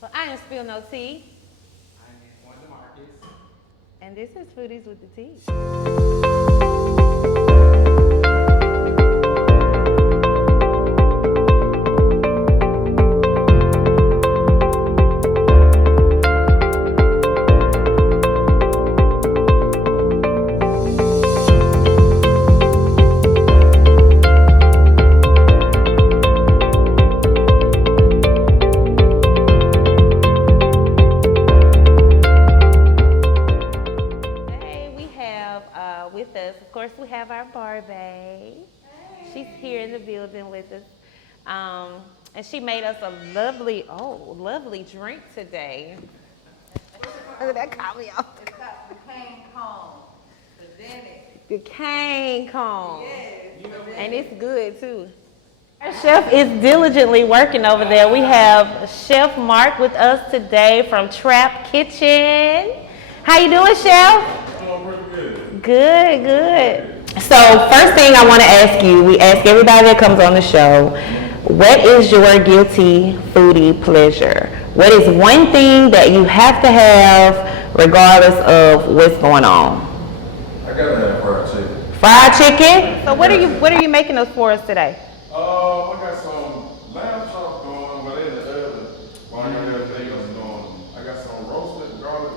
Well, I am Spill No Tea. I'm Antoine DeMarcus. And this is Foodies with the Tea. With us, of course, we have our Barbie. Hey. She's here in the building with us, and she made us a lovely drink today. Look at that, caught me off. It's got the cane cone, the cane cone. Yes. And it's good too. Our chef is diligently working over there. We have Chef Mark with us today from Trap Kitchen. How you doing, Chef? Good, good. So first thing I want to ask you, we ask everybody that comes on the show, what is your guilty foodie pleasure? What is one thing that you have to have regardless of what's going on? I gotta have fried chicken. Fried chicken? So what are you making us for us today? I got some lamb chops going, but in the oven. While I got everything else going. I got some roasted garlic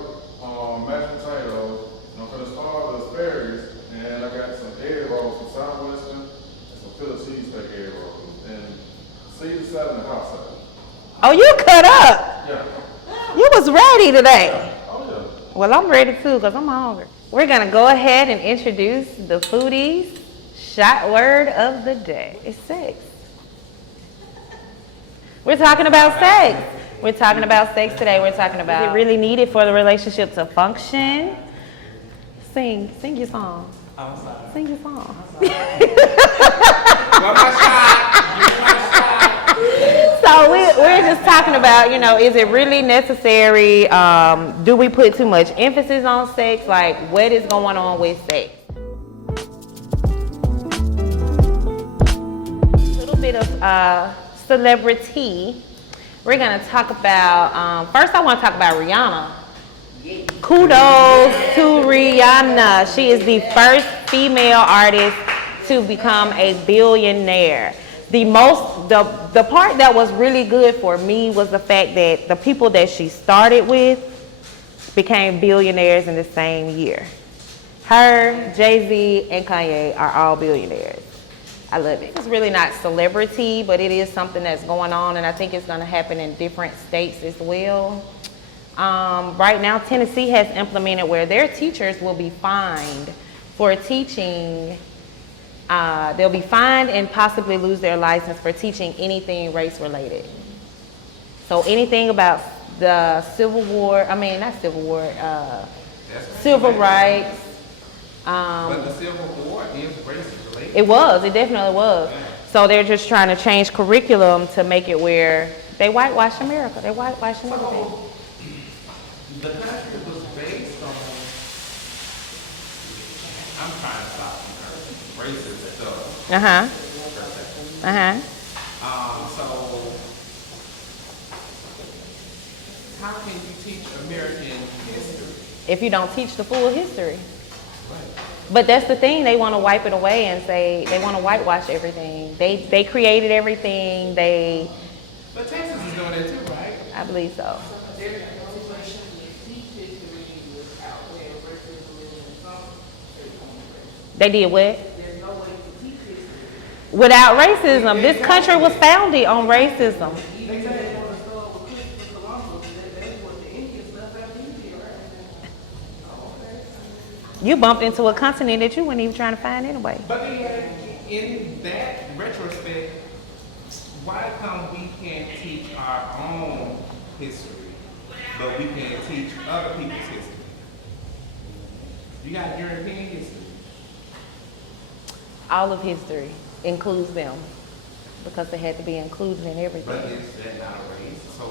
mashed potatoes. I'm gonna start the asparagus, and I got some egg rolls from Southwestern and some Philly cheesesteak egg rolls, and Caesar salad and hot salad. Oh, you cut up. Yeah. You was ready today. Oh yeah. Well, I'm ready too because I'm hungry. We're going to go ahead and introduce the foodies. Shot word of the day is sex. We're talking about sex. We're talking about sex today. We're talking about, is it really needed for the relationship to function? Sing your song. I'm sorry. Sing your song. Well, my shot. So we're just talking about, is it really necessary? Do we put too much emphasis on sex? Like, what is going on with sex? A little bit of celebrity. We're going to talk about, first I want to talk about Rihanna. Kudos to Rihanna. She is the first female artist to become a billionaire. The part that was really good for me was the fact that the people that she started with became billionaires in the same year. Her, Jay-Z, and Kanye are all billionaires. I love it. It's really not celebrity, but it is something that's going on, and I think it's going to happen in different states as well. Right now, Tennessee has implemented where their teachers will be fined for teaching. They'll be fined and possibly lose their license for teaching anything race-related. So anything about the Civil rights. But the Civil War is race-related. It definitely was. Yeah. So they're just trying to change curriculum to make it where they whitewash America. They're whitewashing everything. The country was based on, I'm trying to stop racist stuff. So, how can you teach American history if you don't teach the full history? Right. But that's the thing, they want to wipe it away and say they want to whitewash everything. They created everything. But Texas is doing that too, right? I believe so. They did what? There's no way to teach history. Without racism. This country was founded on racism. They say they want to start with Christopher Columbus. That's what the Indians left out of India, right? Oh, okay. You bumped into a continent that you weren't even trying to find anyway. But then, in that retrospect, why come we can't teach our own history, but we can teach other people's history? You got European history. All of history includes them because they had to be included in everything. But is that not a race? So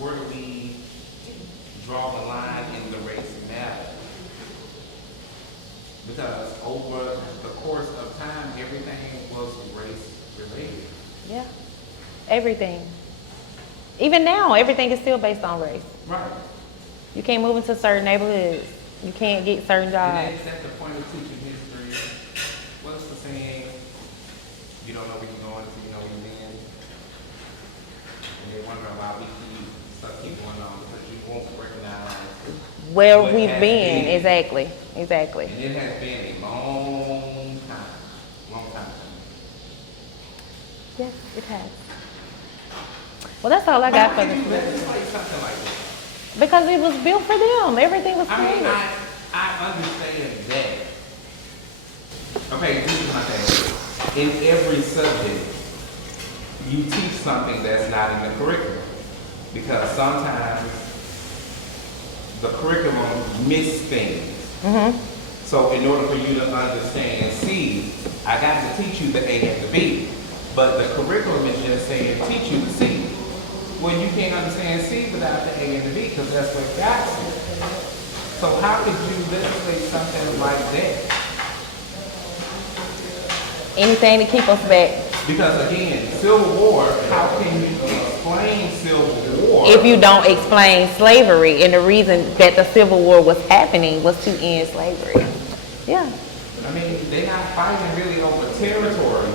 where do we draw the line in the race matter? Because over the course of time, everything was race related. Yeah, everything. Even now, everything is still based on race. Right. You can't move into certain neighborhoods. You can't get certain jobs. And that's the point of teaching history. What's the saying? You don't know where you're going until you know where you've been. And they wonder why we keep going on because you won't recognize Where what we've has been, exactly. Exactly. And it has been a long time. Long time. Yes, it has. Well, that's all I got for this. Legislate something like this. Because it was built for them. Everything was I mean, created. I understand that. Okay, this is my thing. In every subject, you teach something that's not in the curriculum. Because sometimes the curriculum miss things. So in order for you to understand C, I got to teach you the A and the B. But the curriculum is just saying teach you the C. Well, you can't understand C without the A and the B because that's what got you. So how could you legislate something like that? Anything to keep us back. Because again, Civil War, how can you explain Civil War? If you don't explain slavery, and the reason that the Civil War was happening was to end slavery. Yeah. I mean, they're not fighting really over territory.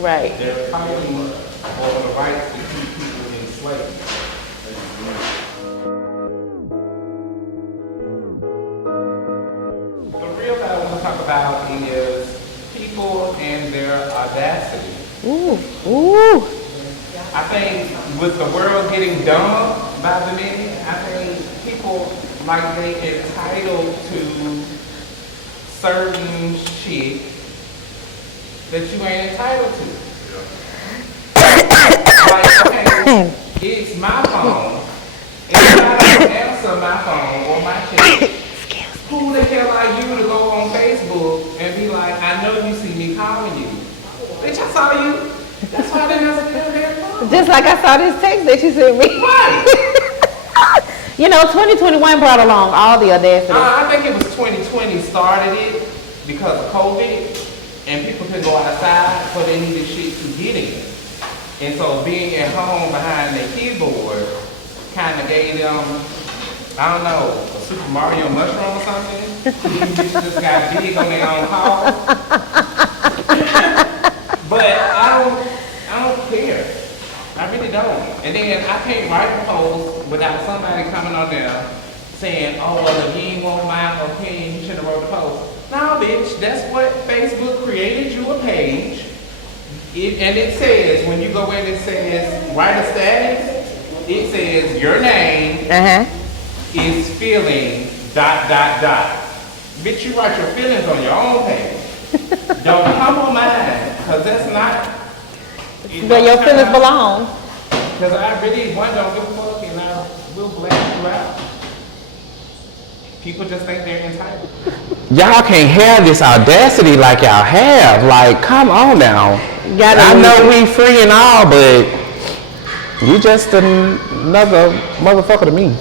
Right. They're fighting over the rights to keep people enslaved. The real that I want to talk about is people and their audacity. Ooh. Ooh. I think with the world getting dumb by the minute, I think people like they entitled to certain shit that you ain't entitled to. Like, okay, it's my phone. If I don't answer my phone or my check, who the hell are you to go on Facebook and be like, I know you see me calling you. Bitch, I saw you. That's why I didn't answer your damn phone. Just like I saw this text that you sent me. Right. You know, 2021 brought along all the audacity. I think it was 2020 started it because of COVID and people couldn't go outside, so they needed shit to get in. And so being at home behind their keyboard kind of gave them, I don't know, a Super Mario mushroom or something. These just got big on their own call. But I don't care. I really don't. And then I can't write a post without somebody coming on there saying, oh, well, if you ain't want my opinion, you should have wrote the post. No, bitch, that's what Facebook created you a page. And it says, when you go in, it says, write a status. It says, your name is feeling ... Bitch, you write your feelings on your own page. Don't come on mine, because that's not... Where your feelings belong. Because I really, one, don't give a fuck, and I will blast you out. People just think they're entitled. Y'all can't have this audacity like y'all have. Like, come on now. I know we free and all, but you just another motherfucker to me.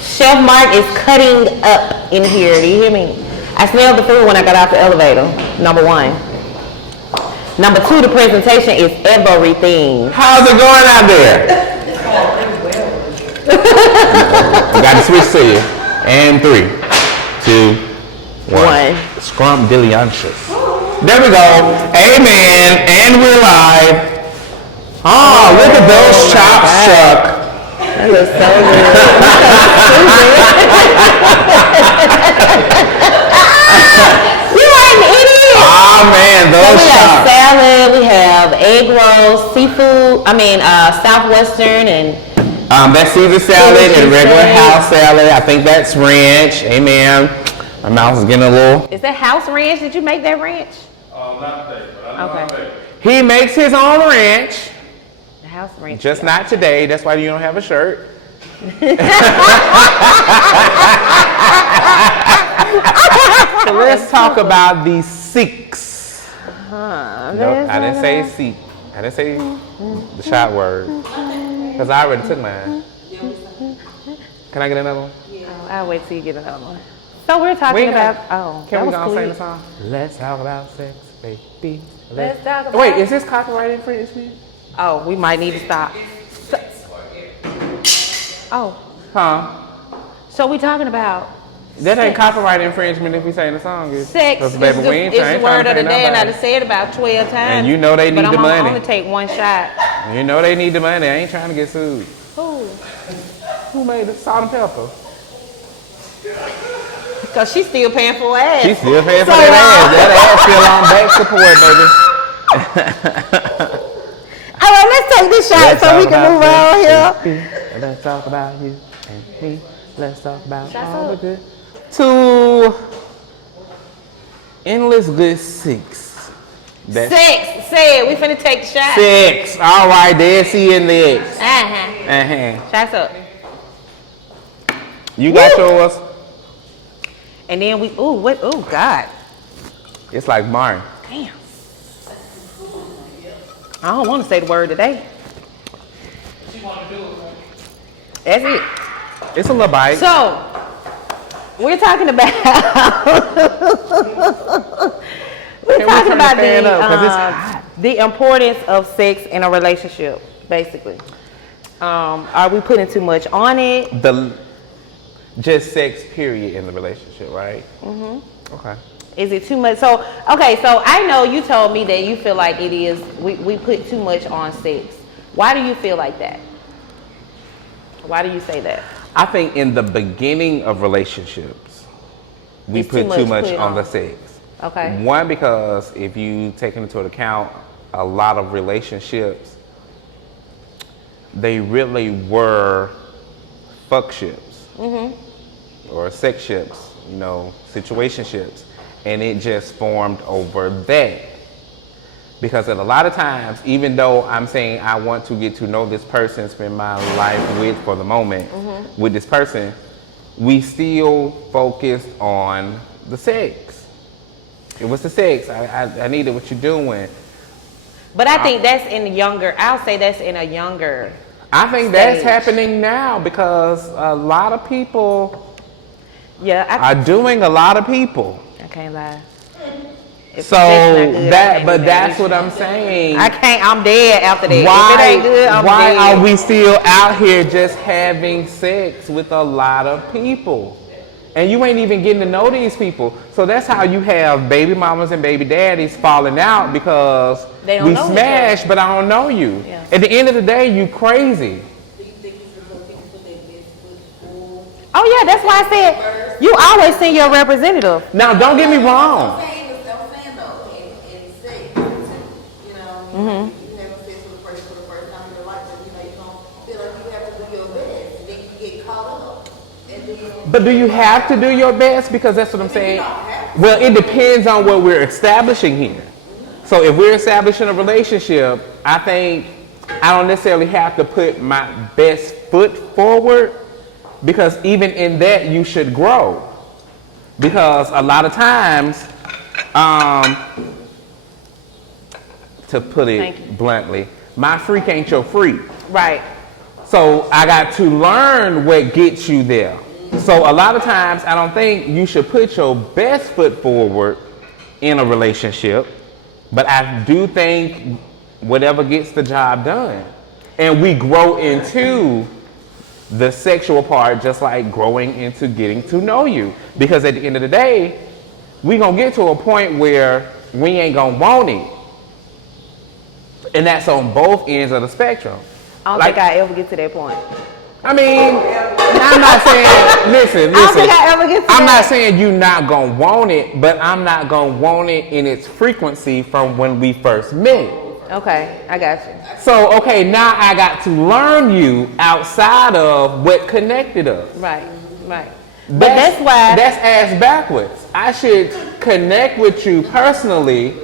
Chef Mark is cutting up in here. Do you hear me? I smelled the food when I got off the elevator. Number one. Number two, the presentation is everything. How's it going out there? I got to switch to you. And 3, 2, 1. Scrumptious. There we go. Amen. And we're live. Oh, look at those chops, Chuck. That looks so good. You are an idiot. Oh man, So those we have chops. salad, we have egg rolls, seafood, Southwestern and That's Caesar salad and regular house salad. I think that's ranch. Amen. My mouth is getting a little. Is that house ranch? Did you make that ranch? Not today, but I know how to make it. He makes his own ranch. The house ranch. Just not today. That's why you don't have a shirt. So let's talk about the Sikhs. No, I didn't say Sikh. I didn't say the shot word. Because I already took mine. Can I get another one? Oh, I'll wait till you get another one. So we're talking about, Can that we was go and cool. sing the song? Let's talk about sex, baby. Let's talk about Wait, is this copyright infringement? Oh, we might need to stop. Oh, Huh? so we talking about That ain't sex. copyright infringement if we say the song is. Sex Because is baby, the, we ain't is trying the word to of the pay day, and I nobody. done said about 12 times. And you know they need but the I'm money. gonna only take one shot. You know they need the money. I ain't trying to get sued. Who? Who made the salt and pepper? Because she's still paying for ass. She still paying for So, that ass. That ass still on back support, baby. All right, let's take this shot so we can move on here. Let's talk about you and me. Let's talk about Shots all the up. good. To endless good six. That's Six. Say it. We finna take the shot. six. All right, there C in the X. Uh-huh. Shots up. You got Woo! yours. And then we, ooh, what, ooh, God. It's like mine. Damn. I don't want to say the word today. That's it. It's a little bite. So, we're talking about Can we turn the fan up? 'Cause it's hot. the importance of sex in a relationship, basically. Are we putting too much on it? Just sex period in the relationship, right? Mm-hmm. Okay. Is it too much? So, okay, so I know you told me that you feel like it is, we put too much on sex. Why do you feel like that? Why do you say that? I think in the beginning of relationships, we It's put too much put on the sex. Okay. One, because if you take into account a lot of relationships, they really were fuckships or sex ships, you know, situationships, and it just formed over that. Because at a lot of times, even though I'm saying I want to get to know this person, spend my life with for the moment with this person, we still focused on the sex. It was the sex. I needed what you're doing. But I think that's in the younger, I'll say that's in a younger I think that's stage. happening now because a lot of people Yeah, are doing a lot of people. I can't lie. If So the sex not good, I can't do that's that. what I'm saying. I can't, I'm dead after that. If it Why, ain't good, I'm why dead. are we still out here just having sex with a lot of people? And you ain't even getting to know these people. So that's how you have baby mamas and baby daddies falling out because They don't we know each smashed, but I don't know you. Yeah. At the end of the day, you crazy. Do you think it's because people put their best foot forward? Oh yeah, that's why I said, you always send your representative. Now, don't get me wrong. I'm saying though, in sex, you know, you have sex with a person for the first time in your life, and you know, you don't feel like you have to do your best, and then you get caught up, and then. But do you have to do your best? Because that's what I'm saying. Well, it depends on what we're establishing here. So if we're establishing a relationship, I think I don't necessarily have to put my best foot forward because even in that you should grow. Because a lot of times, to put Thank you. it bluntly, my freak ain't your freak. Right. So I got to learn what gets you there. So a lot of times I don't think you should put your best foot forward in a relationship, but I do think whatever gets the job done. And we grow into the sexual part just like growing into getting to know you. Because at the end of the day, we gonna get to a point where we ain't gonna want it. And that's on both ends of the spectrum. I don't Like- think I ever get to that point. I mean, I'm not saying, listen. I don't think I ever get to I'm that. not saying you not gonna want it, but I'm not gonna want it in its frequency from when we first met. Okay, I got you. So, okay, now I got to learn you outside of what connected us. Right, right. But that's why, That's ass backwards. I should connect with you personally,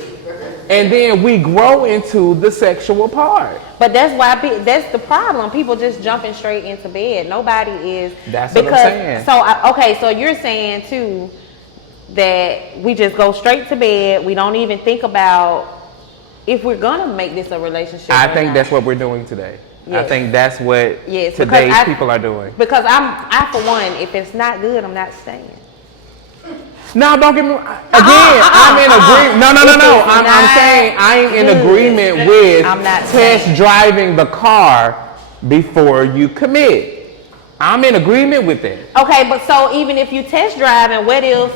and then we grow into the sexual part. but that's why, that's the problem. People just jumping straight into bed. Nobody is. That's what I'm saying. So, okay, so you're saying too that we just go straight to bed. We don't even think about if we're gonna make this a relationship. I or think not. that's what we're doing today. I Yes. think that's what Yes, today's because people are doing. Because I for one, if it's not good, I'm not staying. No, don't get me wrong. Again, I'm in agreement. No. If it's I'm not saying I ain't in good, agreement with I'm not test driving the car before you commit. I'm in agreement with that. Okay, but so even if you test drive, and what if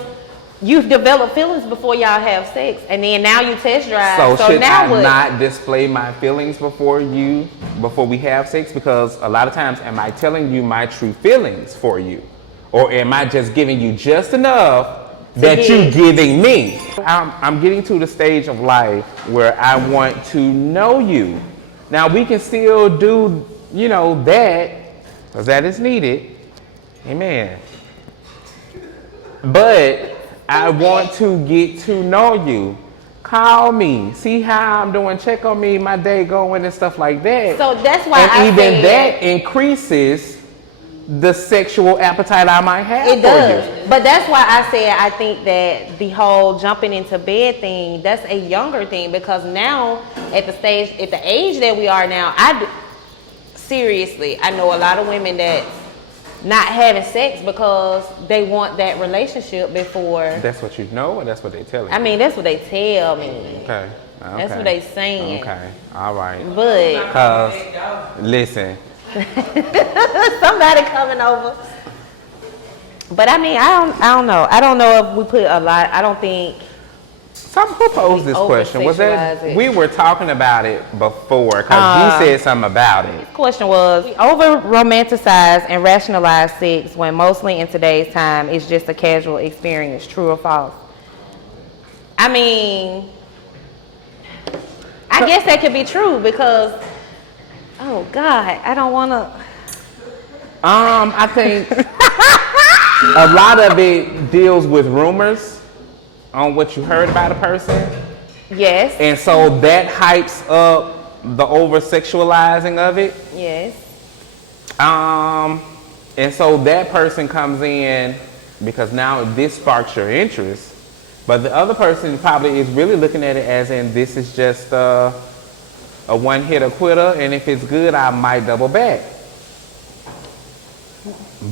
you've developed feelings before y'all have sex, and then now you test drive? So should now I what? not display my feelings before we have sex? Because a lot of times, am I telling you my true feelings for you? Or am I just giving you just enough that you're giving me? I'm getting to the stage of life where I want to know you. Now we can still do, that, because that is needed. Amen. But I want to get to know you. Call me, see how I'm doing, check on me, my day going and stuff like that. So that's why and even that increases the sexual appetite I might have it for does. you. But that's why I said I think that the whole jumping into bed thing, that's a younger thing, because now at the age that we are now, seriously, I know a lot of women that's not having sex because they want that relationship before. That's what you know, or that's what they tell you? I mean, that's what they tell me. Okay. That's what they saying. Okay. All right. But Because, listen. somebody coming over. But I mean, I don't know. I don't know if we put a lot. I don't think. Who posed this question? Was that we were talking about it before? Because you said something about it. The question was, we over romanticize and rationalize sex when mostly in today's time it's just a casual experience. True or false? I mean, I guess that could be true because, oh God, I don't want to. I think a lot of it deals with rumors on what you heard about a person. Yes. And so that hypes up the over-sexualizing of it. Yes. And so that person comes in because now this sparks your interest. But the other person probably is really looking at it as in this is just a one-hitter quitter, and if it's good, I might double back.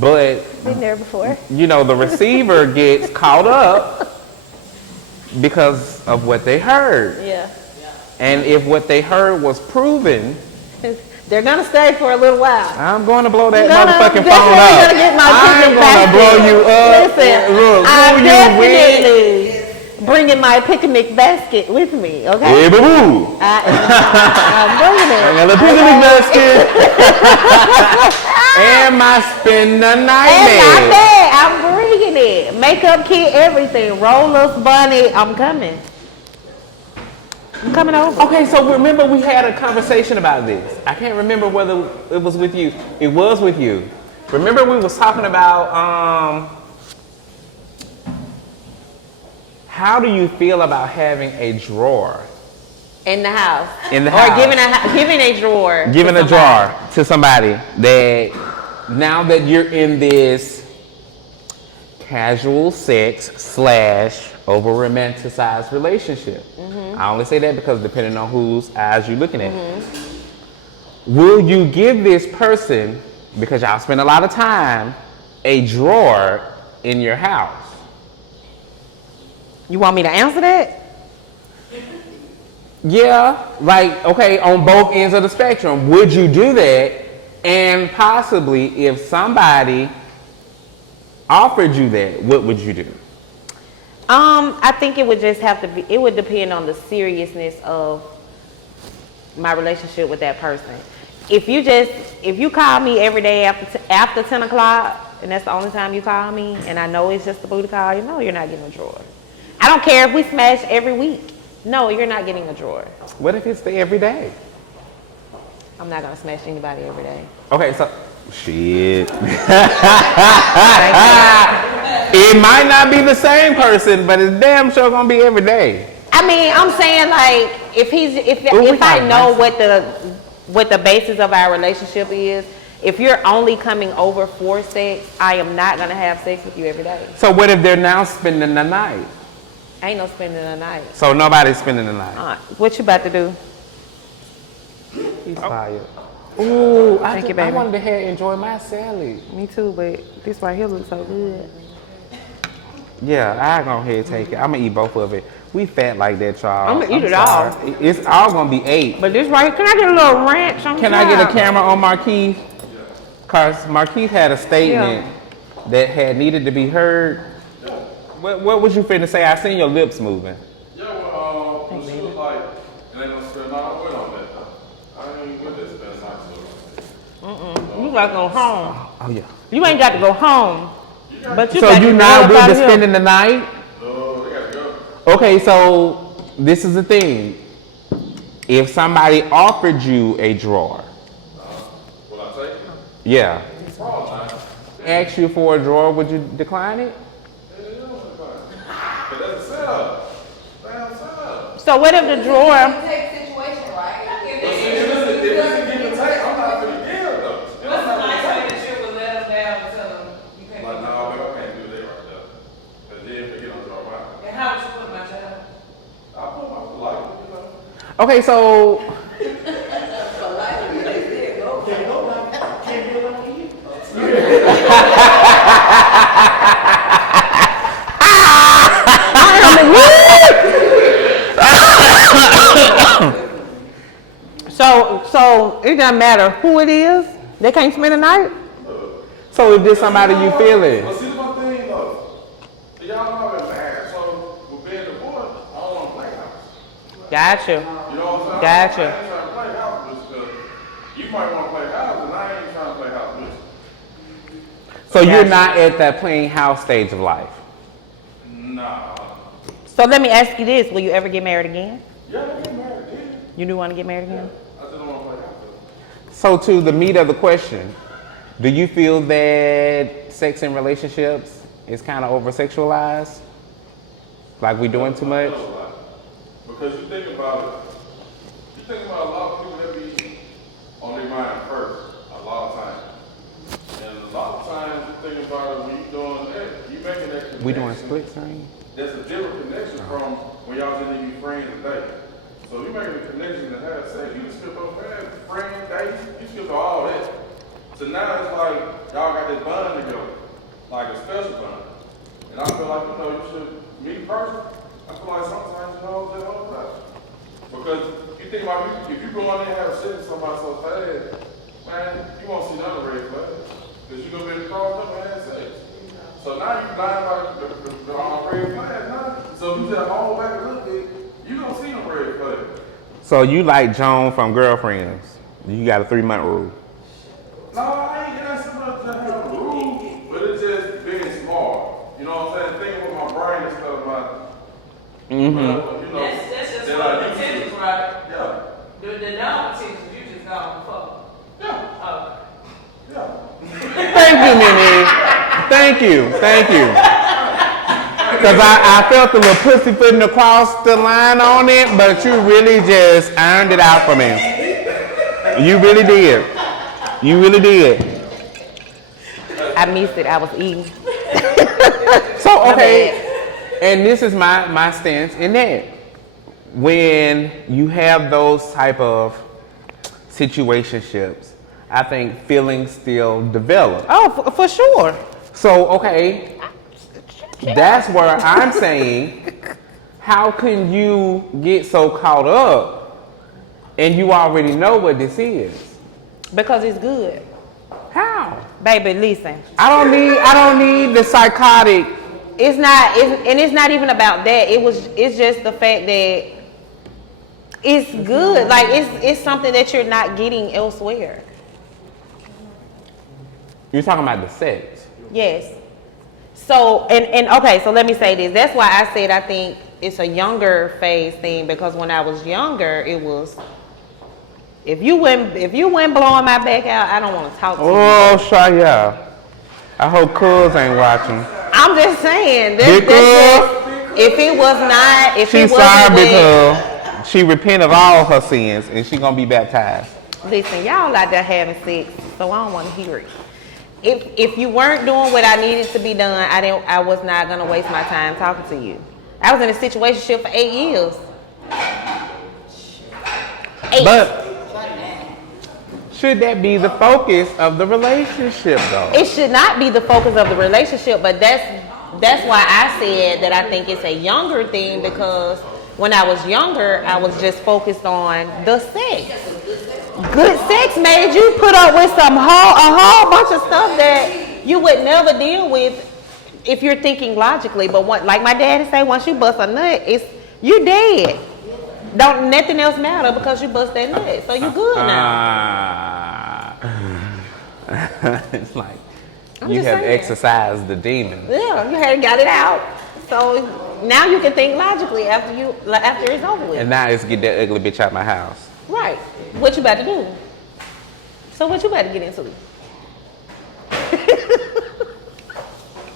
But Been there before. the receiver gets caught up because of what they heard. Yeah. And if what they heard was proven, They're gonna stay for a little while. I'm going to blow that No, motherfucking definitely phone up. gonna get my I'm picnic going to basket. blow you up. Listen, Look, I'm who you with? definitely bringing my picnic basket with me. Okay. Hey, boo-boo. I'm bringing it. I got a picnic basket. And my spend the night And my bag. bag, I'm bringing it. Makeup kit, everything. Rollers, bunny. I'm coming. I'm coming over. Okay, so remember we had a conversation about this. I can't remember whether it was with you. It was with you. Remember we was talking about how do you feel about having a drawer In the house. in the Or house? giving a drawer. Giving to a drawer to somebody that now that you're in this casual sex / over romanticized relationship. I only say that because depending on whose eyes you're looking at. Will you give this person, because y'all spend a lot of time, a drawer in your house? You want me to answer that? Yeah, like, okay, on both ends of the spectrum, would you do that? And possibly, if somebody offered you that, what would you do? I think it would just have to be, it would depend on the seriousness of my relationship with that person. If you call me every day after 10 o'clock, and that's the only time you call me, and I know it's just a booty call, you're not getting a drawer. I don't care if we smash every week. No, you're not getting a drawer. What if it's the everyday? I'm not gonna smash anybody every day. Okay, so shit. It might not be the same person, but it's damn sure gonna be every day. I mean, I'm saying like if I know what the basis of our relationship is, if you're only coming over for sex, I am not gonna have sex with you every day. So what if they're now spending the night? Ain't no spending the night. So nobody's spending the night. What you about to do? He's fired. Ooh, Thank you, baby. I wanted to enjoy my salad. Me too, but this right here looks so good. Yeah, I go ahead and take it. I'm gonna eat both of it. We fat like that, y'all. I'm gonna eat it sorry. all. It's all gonna be 8. But this right here, can I get a little ranch on Can I get a camera on Marquis? Cause Marquise had a statement that had needed to be heard. What was you finna say? I seen your lips moving. Yeah, well, she was like, it ain't no spend, no, I went on that. I ain't even with this spend night, You gotta go home. Oh yeah. You ain't got to go home. But you So got you to not go with up the out of here. spending the night? so they gotta go. Okay, so this is the thing. If somebody offered you a drawer, Will I take it? yeah, Probably not. ask you for a drawer, would you decline it? But that's a setup. Damn setup. So what if the drawer? Take situation, right? But see, if it's a give and take, I'm not gonna give though. What's the nice way that you would let them down and tell them you can't Like, do no, I can't do that right there. Cause then if they get on draw mine, it? And how would you put my child? I put my polite, you know. Okay, so So it doesn't matter who it is. They can't spend the night. so is this somebody you feeling? But see, my thing though, y'all know I've been married, so with being divorced, I don't want to play house. Gotcha. You know what I'm saying? Gotcha. I ain't trying to play house with you, 'cause you might want to play house, and I ain't trying to play house with you. So you're not at that playing house stage of life. Nah. So let me ask you this: will you ever get married again? Yeah, I get married again. You do want to get married again? I just don't want to play house with you. So to the meat of the question, do you feel that sex in relationships is kind of over sexualized? Like we doing too much? Because you think about it, you think about a lot of people that be on their mind first, a lot of times. And a lot of times you think about it when you doing that, you making that connection. We doing split screen? That's a different connection from when y'all was in your friends and dating. So you making a connection to have sex, you just skip over that, friend, date, you skip all that. So now it's like y'all got this bond together, like a special bond. And I feel like, you know, you should, me personally, I feel like sometimes you know that whole time. Because you think about if you go in there and have sex with somebody so fast, man, you won't see none of the red flags. Because you're going to be able to cross up and have sex. So now you blind by the red flags now. So if you just hold back a little bit, you don't see no red flags. So you like Joan from Girlfriends? You got a 3-month rule. No, I ain't got so much to have a rule, but it's just being smart. You know what I'm saying? Thinking with my brain instead of my, you know, That's just that for I the used to. potentials, right? Yeah, The non-potentials, you just gone fuck. yeah, Oh. yeah. Thank you, Nene. Thank you. Because I felt a little pussyfooting across the line on it, but you really just earned it out for me. You really did. I missed it. I was eating. So, okay, and this is my stance in that. When you have those type of situationships, I think feelings still develop. Oh, for sure. So, okay, that's where I'm saying, how can you get so caught up and you already know what this is? Because it's good. How? Baby, listen. I don't need the psychotic. It's not, and it's not even about that. It's just the fact that it's good. Like it's something that you're not getting elsewhere. You're talking about the sex. Yes. So and okay, so let me say this. That's why I said I think it's a younger phase thing, because when I was younger, it was if you went blowing my back out, I don't want to talk to you. Oh, Shia. I hope Cuz ain't watching. I'm just saying. Big If it was not, if it She's wasn't sorry with- because she repented of all her sins and she gonna be baptized. Listen, y'all out there having sex, so I don't want to hear it. If you weren't doing what I needed to be done, I was not gonna waste my time talking to you. I was in a situationship for 8 years. 8. But should that be the focus of the relationship though? It should not be the focus of the relationship, but that's why I said that I think it's a younger thing, because when I was younger, I was just focused on the sex. Good sex made you put up with a whole bunch of stuff that you would never deal with if you're thinking logically. But like my daddy say, once you bust a nut, you dead. Don't nothing else matter because you bust that nut. So you good now. It's like I'm you just have saying. exercised the demon. Yeah, you had got it out. So now you can think logically after it's over with. And now it's get that ugly bitch out my house. Right. What you about to do? So what you about to get into?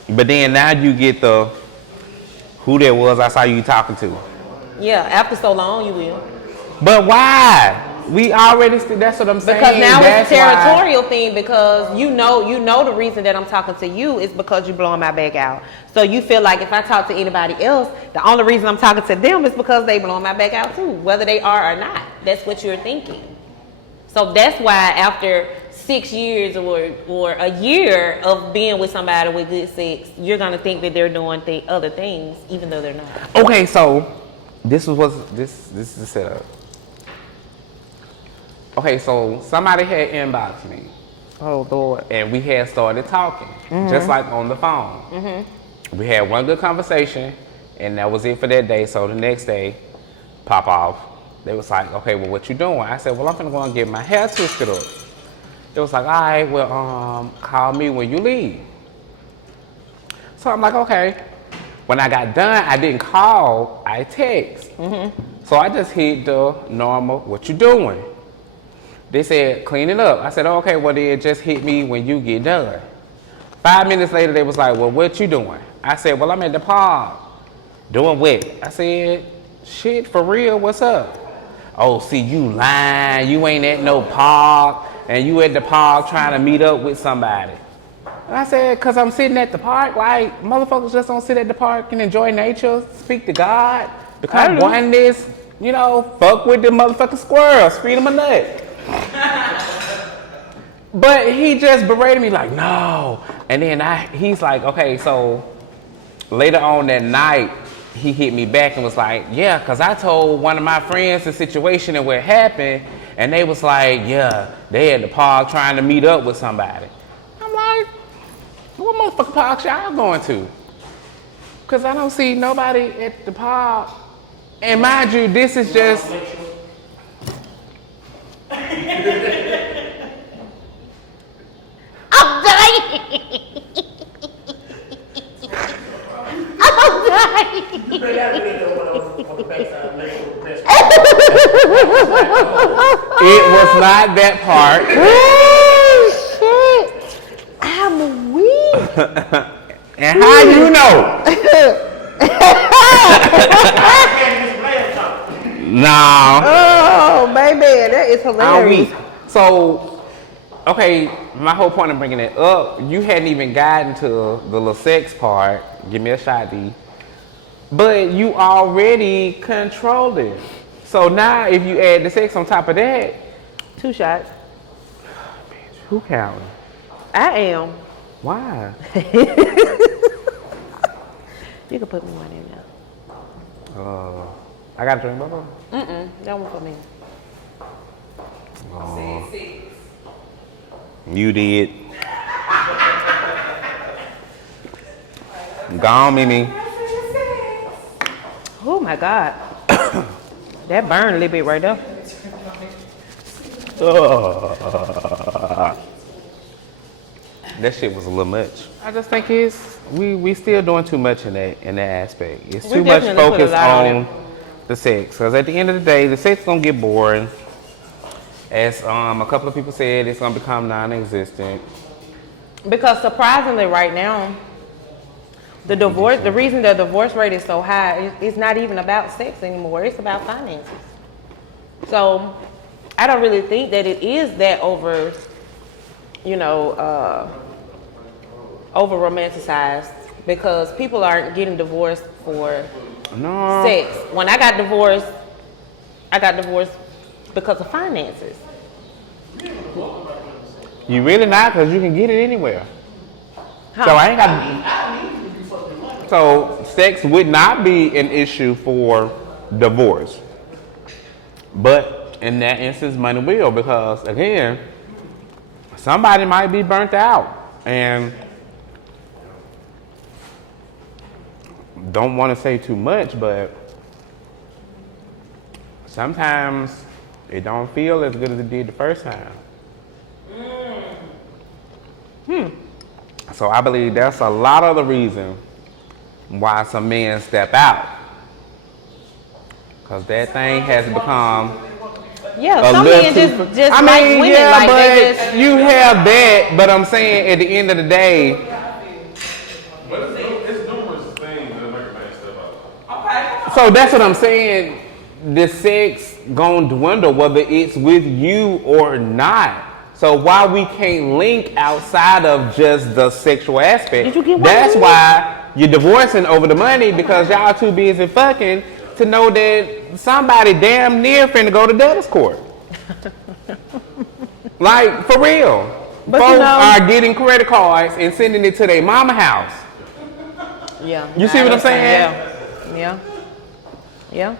But then now you get the who that was I saw you talking to. Yeah, after so long you will. But why? We already that's what I'm saying. Because now that's it's a territorial thing because you know the reason that I'm talking to you is because you blowing my back out. So you feel like if I talk to anybody else, the only reason I'm talking to them is because they blowing my back out too, whether they are or not. That's what you're thinking. So that's why after 6 years or a year of being with somebody with good sex, you're gonna think that they're doing other things even though they're not. Okay, so this is the setup. Okay, so somebody had inboxed me. Oh Lord. And we had started talking, just like on the phone. We had one good conversation, and that was it for that day. So the next day, pop off. They was like, okay, well, what you doing? I said, well, I'm gonna go and get my hair twisted up. It was like, all right, well, call me when you leave. So I'm like, okay. When I got done, I didn't call, I text. So I just hit the normal, what you doing? They said, clean it up. I said, okay, well, then just hit me when you get done. 5 minutes later, they was like, well, what you doing? I said, well, I'm at the park. Doing what? I said, shit, for real, what's up? Oh, see, you lying. You ain't at no park, and you at the park trying to meet up with somebody. And I said, because I'm sitting at the park, like, motherfuckers just don't sit at the park and enjoy nature, speak to God, become oneness, you know, fuck with the motherfucking squirrels, feed them a nut. But he just berated me like, no. And then he's like, okay, so later on that night, he hit me back and was like, yeah, because I told one of my friends the situation and what happened, and they was like, yeah, they at the park trying to meet up with somebody. I'm like, what motherfucking park y'all going to? Because I don't see nobody at the park. And mind you, this is just... I'm dying. I'm dying. It was not that part. Oh shit! I'm weak. And how you know? No. Oh baby, that is hilarious. So, okay, my whole point of bringing it up, you hadn't even gotten to the little sex part. Give me a shot, D. But you already controlled it. So now, if you add the sex on top of that, 2 shots. bitch, who counting? I am. Why? You can put me one in there. I got to drink bubble. That one for me. You did. Go on, Mimi. Oh my God. That burned a little bit right there. That shit was a little much. I just think we still doing too much in that aspect. It's We too much definitely put a focus lot on on the sex. Because at the end of the day, the sex gonna get boring. As a couple of people said, it's gonna become non-existent. Because surprisingly right now, the reason the divorce rate is so high is not even about sex anymore. It's about finances. So I don't really think that it is that over romanticized because people aren't getting divorced for sex. When I got divorced because of finances. You really not, because you can get it anywhere. Huh. So I ain't got. So sex would not be an issue for divorce, but in that instance, money will, because again, somebody might be burnt out and don't want to say too much, but sometimes it don't feel as good as it did the first time. So I believe that's a lot of the reason why some men step out. Because that thing has become Yeah, a some little men too... just I like mean, women. yeah, Like but they just. you have that, but I'm saying at the end of the day, But it's numerous things that make a man step out. Okay. so that's what I'm saying. The sex gonna dwindle whether it's with you or not. So why we can't link outside of just the sexual aspect? Did you get one That's of these? why you're divorcing over the money, because y'all too busy fucking to know that somebody damn near finna go to debtor's court. Like, for real. But Folks you know- are getting credit cards and sending it to their mama house. Yeah. You see what I'm saying? Yeah. Yeah.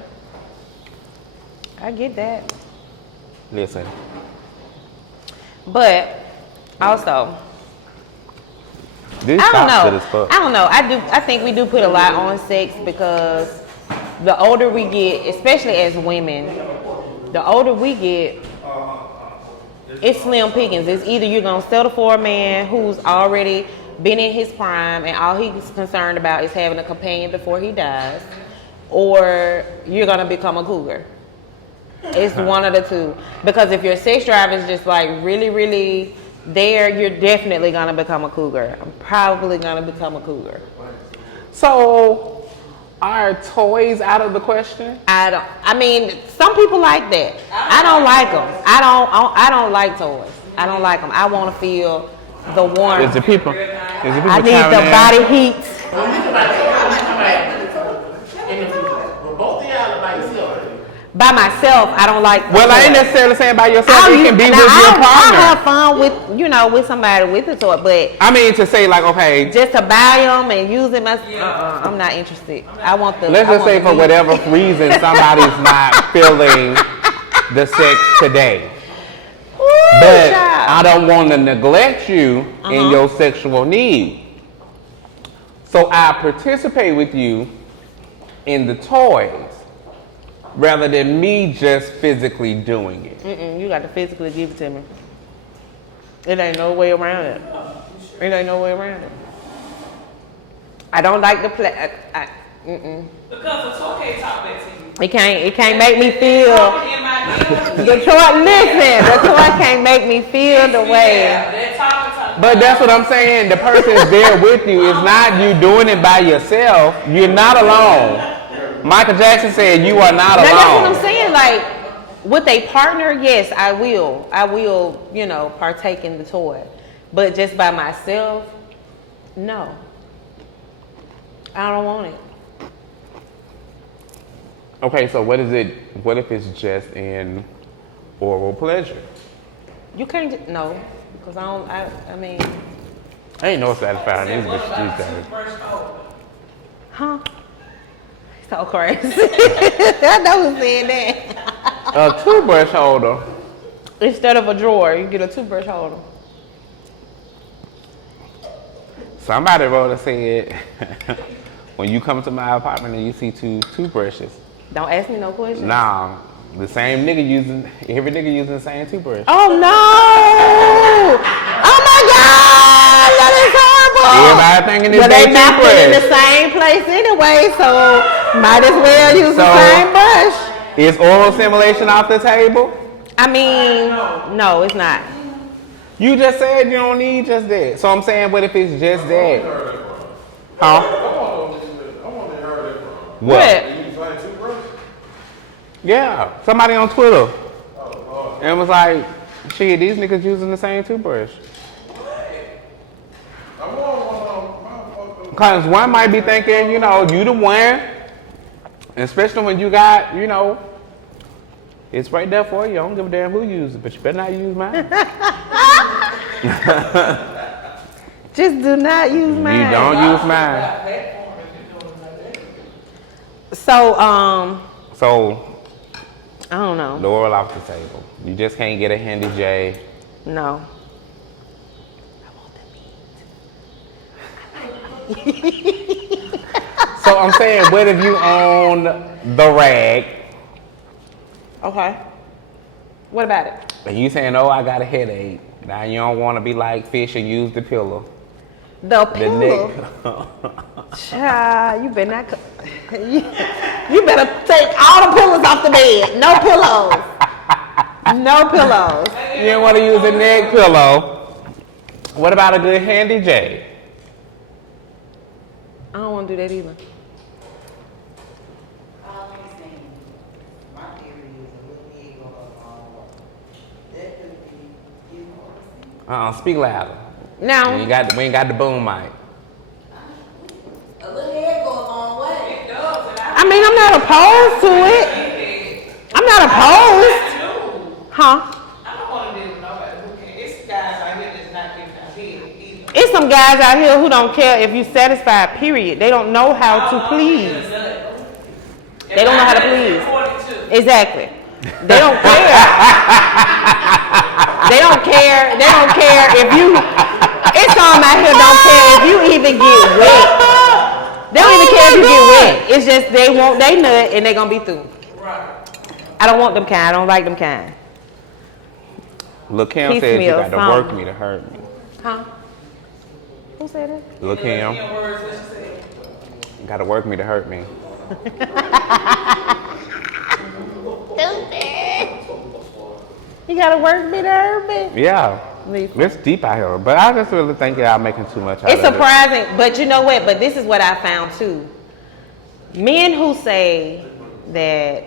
I get that. Listen, But also, this I don't shop's good know. as fuck. I don't know. I think we do put a lot on sex because the older we get, especially as women, the older we get, it's slim pickings. It's either you're gonna settle for a man who's already been in his prime and all he's concerned about is having a companion before he dies, or you're gonna become a cougar. It's one of the two. Because if your sex drive is just like really, really there, you're definitely gonna become a cougar. I'm probably gonna become a cougar. So, are toys out of the question? I mean, some people like that. I don't like them. I don't like toys. I don't like them. I want to feel the warmth. Is the people? I need the body heat. But both of y'all are by yourself. By myself, I don't like. Well, I ain't toys. necessarily saying by yourself. I'll It can be use- with now, your I'll partner. have fun with somebody with the toy, but I mean, to say like, okay, just to buy them and use them as I'm not interested. I want the. let's I just want say the for meat. whatever reason somebody's not feeling the sex today. Ooh, But child. I don't want to neglect you in your sexual need. So I participate with you in the toys rather than me just physically doing it. You got to physically give it to me. It ain't no way around it. It ain't no way around it. I don't like the play. Because the toy can't talk back to you. It can't make me feel. Talking in my ear. The toy can't make me feel the way. Yeah, that talking. But that's what I'm saying. The person's there with you. It's not you doing it by yourself. You're not alone. Michael Jackson said you are not Now that's what alone. I'm saying. Like with a partner, yes, I will, partake in the toy. But just by myself, no. I don't want it. Okay, so what if it's just in oral pleasure? You can't no, because I mean, Ain't no satisfying these bitches these days. huh? So crazy. I know who said that. A toothbrush holder. Instead of a drawer, you get a toothbrush holder. Somebody wrote and said, when you come to my apartment and you see two toothbrushes, Don't ask me no questions. nah, the same nigga every nigga using the same toothbrush. Oh no! Oh my God! That is horrible. Everybody thinking it's But their they not put in the toothbrush. same place anyway, so might as well use the So- same brush. Is oral stimulation off the table? I mean, no, it's not. You just said you don't need just that. So I'm saying, what if it's just that? Huh? I want to hear that from. What? You use like toothbrush? Yeah. Somebody on Twitter. And was like, shit, these niggas using the same toothbrush. I want one. Because one might be thinking, you the one. Especially when you got, it's right there for you. I don't give a damn who uses it, but you better not use mine. Just do not use mine. You don't use mine. So, So I don't know. Laurel off the table. You just can't get a Handy J. No. So I'm saying, what if you own the rag? Okay. What about it? And you saying, oh, I got a headache. Now you don't want to be like Fish and use the pillow. The The pillow. neck. Child, you better not. You better take all the pillows off the bed. No pillows. No pillows. You don't want to use a neck pillow. What about a good Handy J? I don't want to do that either. All I'm saying, my theory is a little big or that could be, you know, Speak louder. Now, We ain't got the boom mic. a little head go a long way. It does, and I mean, I'm not opposed to it. I'm not opposed. Huh? I don't want to deal with nobody who can. It's guys out here that's not giving a head either. It's some guys out here who don't care if you're satisfied, period. They don't know how to please. They don't know how to please. Exactly. They don't care. They don't care. They don't care if you. It's some out here don't care if you even get wet. They don't even care if you get wet. It's just they want they nut and they gonna be through. Right. I don't want them kind. I don't like them kind. Lil' Kim said you Piecemeal got to work song. me to hurt me. Huh? Who said it? Lil' Kim, In words, what she said. you got to work me to hurt me. You gotta work me to hurt me. Yeah. Leave. It's deep out here, but I just really think y'all making too much out It's of surprising, but you know what? But this is what I found too. Men who say that,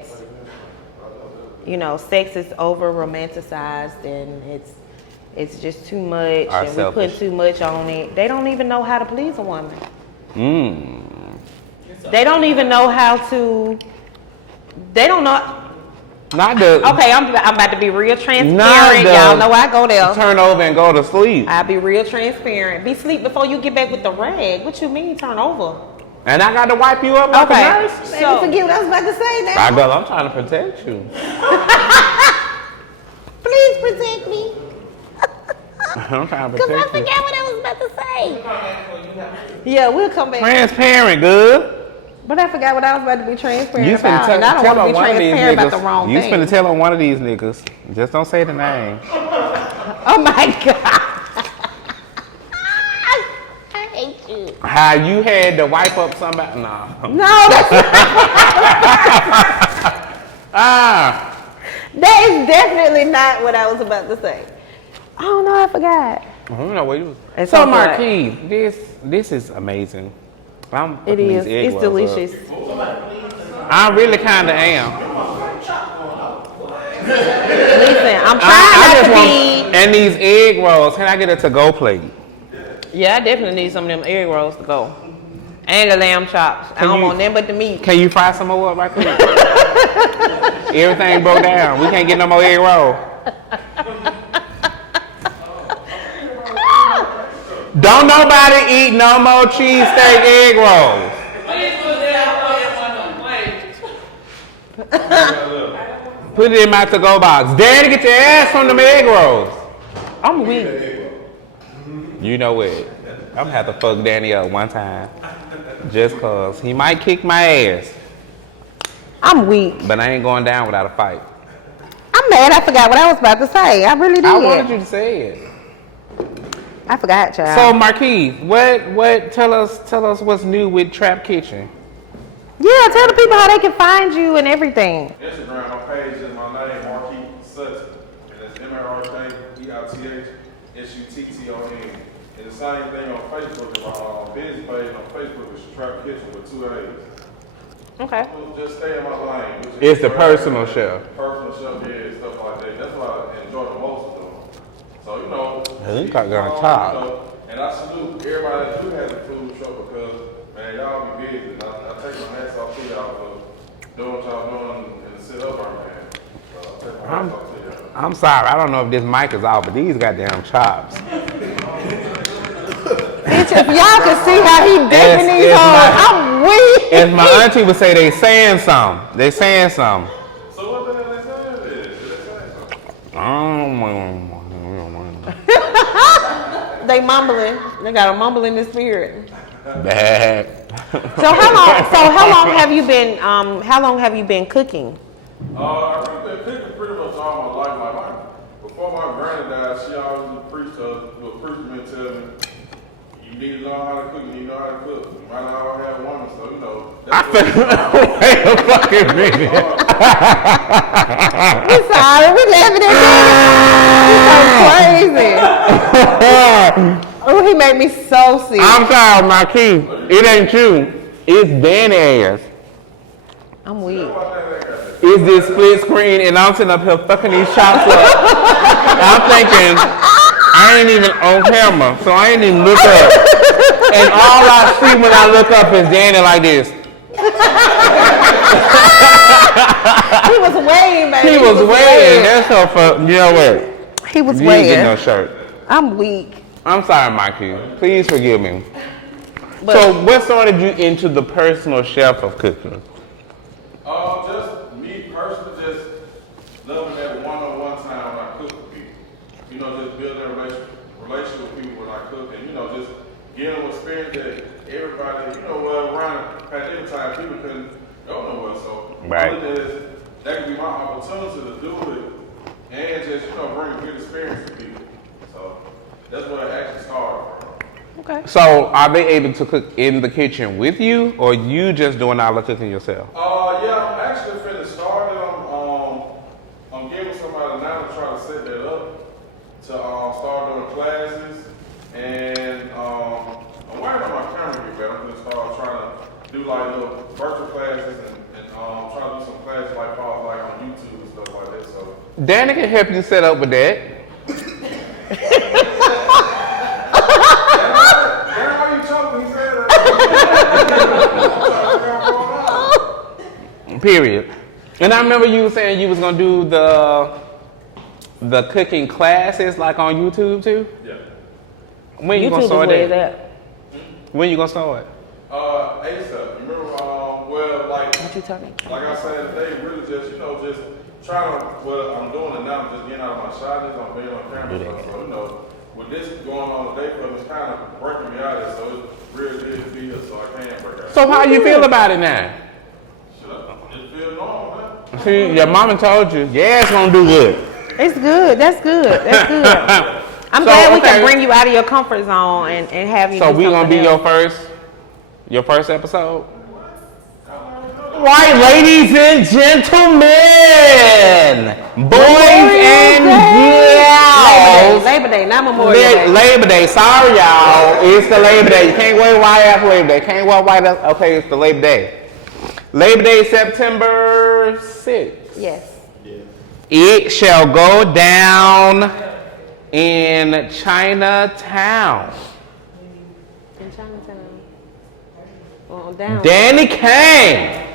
you know, sex is over romanticized and it's just too much Are and selfish. we put too much on it. They don't even know how to please a woman. Mmm. They don't even know how to. They don't know. Not the Okay, I'm about to be real transparent. Not the- Y'all know I go there. turn over and go to sleep. I'll be real transparent. Be sleep before you get back with the rag. What you mean turn over? And I got to wipe you up like a Okay. nurse. So, forget what I was about to say now. My girl, I'm trying to protect you. Please protect me. I'm trying to Because I protect you. forgot what I was about to say. Yeah, we'll come back. Transparent, good. But I forgot what I was about to be transparent You about. finna And I don't tell want to on be one of these transparent about the niggas. wrong You thing. finna tell on one of these niggas. Just don't say the name. Oh my God. I hate you. How you had to wipe up somebody? No. No, that's Ah. that is definitely not what I was about to say. I don't know, I forgot. I don't know what you was. It's So okay. Marquis, this is amazing. I'm It fucking is. these egg It's rolls delicious. up. I really kind of am. Listen, I'm trying I not just to want, be. and these egg rolls, can I get a to-go plate? Yeah, I definitely need some of them egg rolls to go. And the lamb chops. I Can don't you- want them but the meat. Can you fry some more up right quick? Everything broke down. We can't get no more egg roll. Don't nobody eat no more cheesesteak egg rolls. Please put that on one of them plates. Put it in my to-go box. Daddy, get your ass from them egg rolls. I'm weak. You know what? I'm gonna have to fuck Danny up one time. Just cause he might kick my ass. I'm weak. But I ain't going down without a fight. I'm mad. I forgot what I was about to say. I really did. I wanted you to say it. I forgot, child. So Marquis, what tell us what's new with Trap Kitchen? Yeah, tell the people how they can find you and everything. Instagram, my page is my name, Marquis Sutton. And it's MarkEITTON. And the same thing on Facebook. My business page on Facebook is Trap Kitchen with 2 A's. Okay. Just stay in my lane. which is It's the personal chef. Personal chef, yeah, stuff like that. That's what I enjoy the most of doing. So, you know. You got gonna talk. You know, and I salute everybody that do have a food truck because, man, y'all be busy. And I take my hats off to y'all for doing what y'all doing and sit up our man. So I take my hats off to y'all. I'm sorry, I don't know if this mic is off, but these goddamn chops. Bitch, if y'all can see how he dipping these It's hoes, my- I'm weak. As my auntie would say, they saying something. They saying something. So what the hell is that? They mumbling. They got a mumble in the spirit. Bad. So how long have you been? How long have you been cooking? I've been cooking pretty much all my life. Before my granny died, she always preached me and tell me, you need to know how to cook, you need to know how to cook. You might not always have one, so you know. That's Wait a fucking minute. I'm sorry, we laughing at that. He's so crazy. Oh, he made me so sick. I'm sorry, Marquis. It ain't you. It's Danny ass. I'm weak. It's this split screen, and I'm sitting up here fucking these chops up. I'm thinking, I ain't even on camera, so I ain't even look up. And all I see when I look up is Danny like this. He was weighing, baby. He was weighing. That's so fun. You know what? He was You weighing. didn't get no shirt. I'm weak. I'm sorry, Mikey. Please forgive me. But So, what started you into the personal chef of cooking? just me personally, just loving that one-on-one time when I cook with people. You know, just building a relationship with people when I cook, and you know, just getting an experience that everybody, you know, around at any time people couldn't go nowhere. So, Right. That could be my opportunity to do it, and just bring a good experience to people. So that's where it actually started. okay. So, are they able to cook in the kitchen with you, or you just doing all the cooking yourself? Yeah, I'm actually finna start it. I'm giving somebody now to try to set that up to start doing classes, and I'm waiting on my camera to get better. I'm gonna start trying to do like little virtual classes and try to do some classes like on YouTube and stuff like that. So Danny can help you set up with that. why you choking? He said that. Period. And I remember you saying you was gonna do the cooking classes like on YouTube too. Yeah. When you YouTube gonna is start where that? it's at. When you gonna start? ASAP. You remember? Well, like. What you talking? Like I said today, really just, just trying to, I'm doing it now, just getting out of my shot, just being on camera. So, with this going on today, it's kind of breaking me out of it, so it's really good to be here, so I can break out. So how you feel about it now? It feels normal, man. See, your mama told you, yeah, it's gonna do good. It's good. That's good. That's good. I'm So, glad we okay. can bring you out of your comfort zone and have you. So do we gonna be something your first episode? Right, ladies and gentlemen, boys and girls. Labor Day, not Memorial Day. Labor Day, sorry y'all. It's the Labor Day. You can't wear white after Labor Day. Can't wear white after, okay, it's the Labor Day. Labor Day, September 6th. Yes. It shall go down in Chinatown. In Chinatown. Well, down. Danny Kane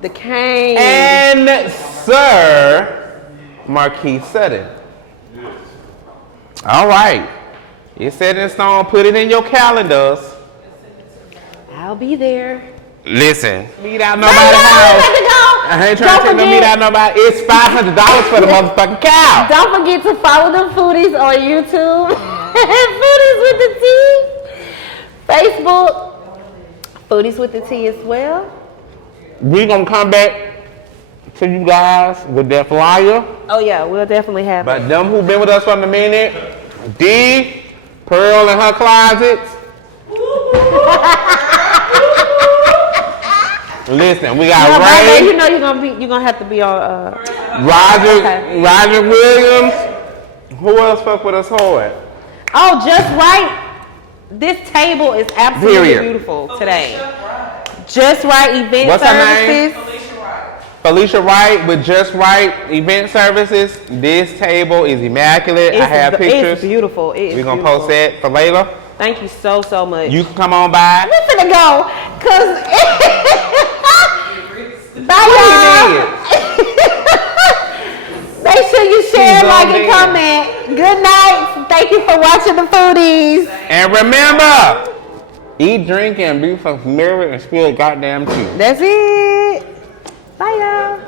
The cane. and Sir Marquis Sutton. All right. It's set in stone. Put it in your calendars. I'll be there. Listen, meet out nobody's house. I ain't trying to take no meat out nobody. It's $500 for the motherfucking cow. Don't forget to follow them foodies on YouTube. Foodies with the T. Facebook. Foodies with the T as well. We gonna come back to you guys with that flyer. Oh yeah, we'll definitely have But it. them who been with us from the minute, D, Pearl in her closets. Listen, we got Ray, You know you're gonna have to be on. Roger, Okay. Roger Williams. Who else fuck with us hard? Oh, just right. This table is absolutely Period. beautiful today. Just Right Event What's her name? Services. Felicia Wright with Just Right Event Services. This table is immaculate. I have pictures. It's beautiful. It is We're gonna beautiful. post that for later. Thank you so much. You can come on by. We finna go, cause bye What y'all. you did? Make sure you share, She's like, on and there. comment. Good night. Thank you for watching the foodies. And remember, eat, drink, and be familiar and spill goddamn tea. That's it. Bye y'all.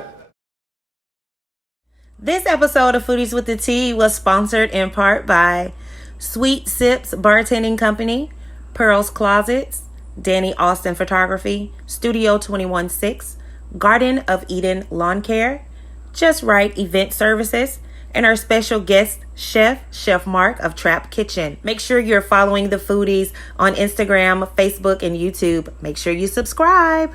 This episode of Foodies with the Tea was sponsored in part by Sweet Sips Bartending Company, PearlsKlosets, Danny Austin Photography, Studio 216, Garden of Eden Lawncare, Just Wright Event Services, and our special guest chef, Chef Mark of Trap Kitchen. Make sure you're following the Foodies on Instagram, Facebook, and YouTube. Make sure you subscribe.